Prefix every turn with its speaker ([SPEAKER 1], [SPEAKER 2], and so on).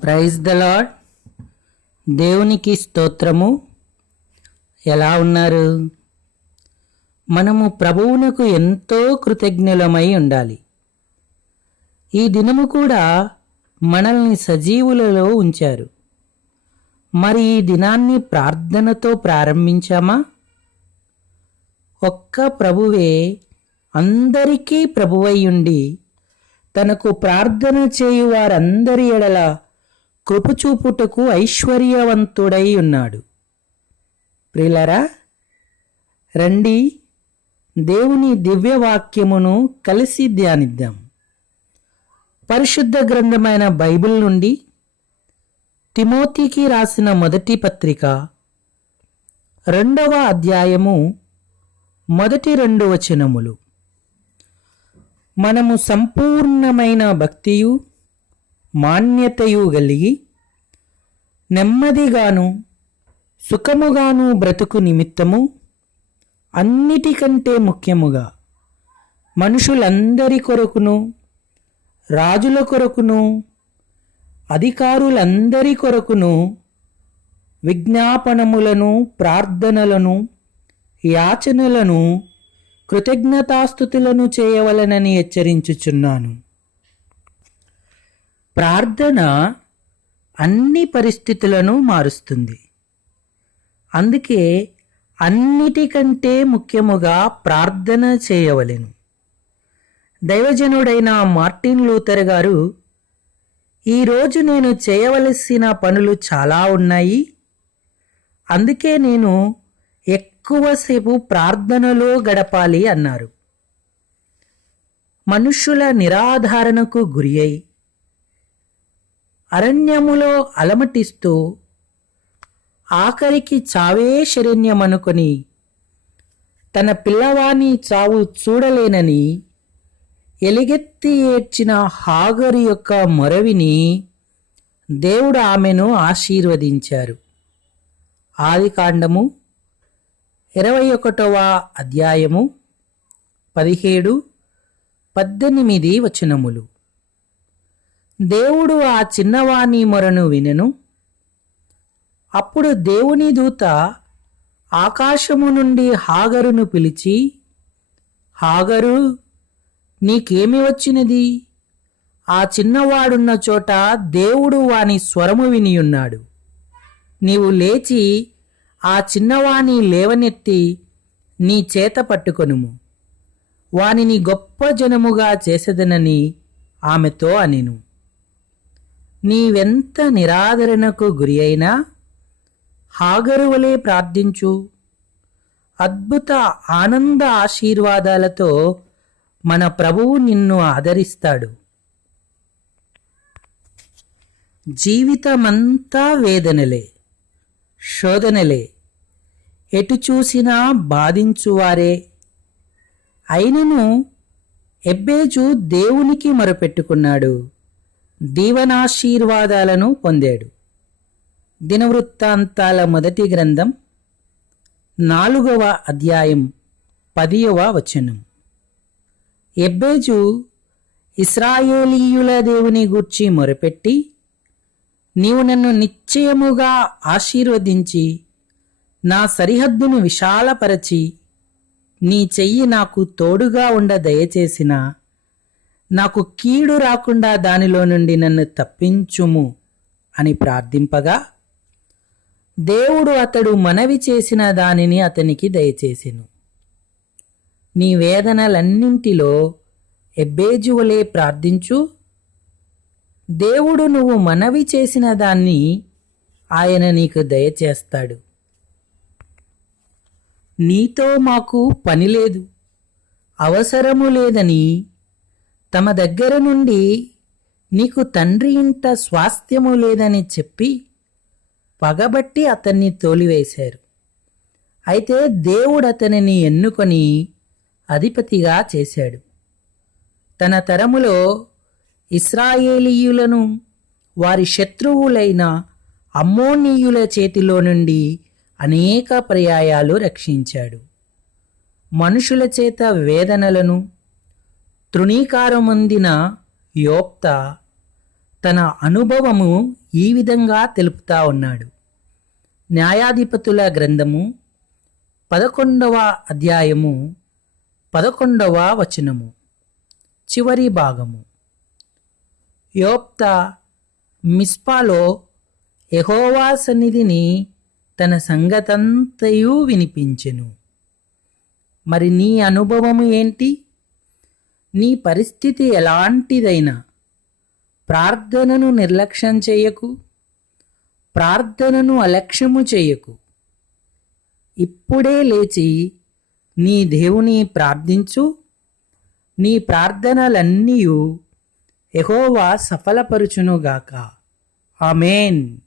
[SPEAKER 1] Praise the lord దేవునికి స్తోత్రము. ఎలా ఉన్నారు? మనము ప్రభువునకు ఎంతో కృతజ్ఞులమై ఉండాలి. ఈ దినము కూడా మనల్ని సజీవులలో ఉంచారు. మరి ఈ దినాన్ని ప్రార్థనతో ప్రారంభించామా? ఒక్క ప్రభువే అందరికీ ప్రభువై ఉండి తనకు ప్రార్థన చేయు వారందరి ఎడల కృపచూపుటకు ఐశ్వర్యవంతుడై ఉన్నాడు. ప్రిలరా రండి దేవుని దివ్యవాక్యమును కలిసి ధ్యానిద్దాం. పరిశుద్ధ గ్రంథమైన బైబిల్ నుండి తిమోతికి రాసిన మొదటి పత్రిక రెండవ అధ్యాయము మొదటి రెండు వచనములు. మనము సంపూర్ణమైన భక్తియు మాన్యతయు కలిగి నెమ్మదిగాను సుఖముగాను బ్రతుకు నిమిత్తము అన్నిటికంటే ముఖ్యముగా మనుషులందరి కొరకును రాజుల కొరకును అధికారులందరి కొరకును విజ్ఞాపనములను ప్రార్థనలను యాచనలను కృతజ్ఞతాస్థుతులను చేయవలనని హెచ్చరించుచున్నాను. ప్రార్థన అన్ని పరిస్థితులను మారుస్తుంది. అందుకే అన్నిటికంటే ముఖ్యముగా ప్రార్థన చేయవలెను. దైవజనుడైన మార్టిన్ లూథర్ గారు ఈరోజు నేను చేయవలసిన పనులు చాలా ఉన్నాయి. అందుకే నేను ఎక్కువసేపు ప్రార్థనలో గడపాలి అన్నారు. మనుష్యుల నిరాధారణకు గురి అయి అరణ్యములో అలమటిస్తూ ఆఖరికి చావే శరణ్యమనుకొని తన పిల్లవాని చావు చూడలేనని ఎలుగెత్తి ఏడ్చిన హాగరు యొక్క మొరవిని దేవుడు ఆమెను ఆశీర్వదించారు. ఆదికాండము ఇరవై ఒకటవ అధ్యాయము పదిహేడు పద్దెనిమిది వచనములు. దేవుడు ఆ చిన్నవాని మొరను వినెను. అప్పుడు దేవుని దూత ఆకాశము నుండి హాగరును పిలిచి హాగరు నీకేమి వచ్చినది? ఆ చిన్నవాడున్న చోట దేవుడు వాని స్వరము వినియున్నాడు. నీవు లేచి ఆ చిన్నవాణి లేవనెత్తి నీ చేత పట్టుకొనుము. వానిని గొప్ప జనముగా చేసేదనని ఆమెతో అనెను. నీవెంత నిరాదరణకు గురి అయినా హాగరువలే ప్రార్థించు. అద్భుత ఆనంద ఆశీర్వాదాలతో మన ప్రభువు నిన్ను ఆదరిస్తాడు. జీవితమంతా వేదనలే శోధనలే. ఎటు చూసినా బాధించువారే. అయినను ఎబ్బేజు దేవునికి మొరపెట్టుకున్నాడు. దీవనాశీర్వాదాలను పొందాడు. దినవృత్తాంతాల మొదటి గ్రంథం నాలుగవ అధ్యాయం పదియవ వచనం. ఎబ్బేజు ఇస్రాయేలీయుల దేవుని గూర్చి మొరపెట్టి నీవు నన్ను నిశ్చయముగా ఆశీర్వదించి నా సరిహద్దును విశాలపరచి నీ చెయ్యి నాకు తోడుగా ఉండ దయచేసిన నాకు కీడు రాకుండా దానిలో నుండి నన్ను తప్పించుము అని ప్రార్థింపగా దేవుడు అతడు మనవి చేసిన దానిని అతనికి దయచేసెను. నీ వేదనలన్నింటిలో ఎబ్బేజువలే ప్రార్థించు. దేవుడు నువ్వు మనవి చేసిన దాన్ని ఆయన నీకు దయచేస్తాడు. నీతో మాకు పని లేదు అవసరము లేదని తమ దగ్గర నుండి నీకు తండ్రి ఇంట స్వాస్థ్యము లేదని చెప్పి పగబట్టి అతన్ని తోలివేశారు. అయితే దేవుడు అతనిని ఎన్నుకొని అధిపతిగా చేశాడు. తన తరములో ఇస్రాయేలీయులను వారి శత్రువులైన అమ్మోనీయుల చేతిలో నుండి అనేక పర్యాయాలు రక్షించాడు. మనుషుల చేత వేదనలను తృణీకారమొందిన యోప్త తన అనుభవము ఈ విధంగా తెలుపుతా ఉన్నాడు. న్యాయాధిపతుల గ్రంథము పదకొండవ అధ్యాయము పదకొండవ వచనము. చివరి భాగము. యోప్త మిస్పాలో యెహోవా సన్నిధిని తన సంగతంతయు వినిపించెను. మరి నీ అనుభవము ఏంటి? నీ పరిస్థితి ఎలాంటిదైనా ప్రార్థనను నిర్లక్ష్యం చేయకు ప్రార్థనను అలక్ష్యము చేయకు. ఇప్పుడే లేచి నీ దేవుని ప్రార్థించు. నీ ప్రార్థనలన్నీ యెహోవా సఫలపరుచునుగాక. ఆమెన్.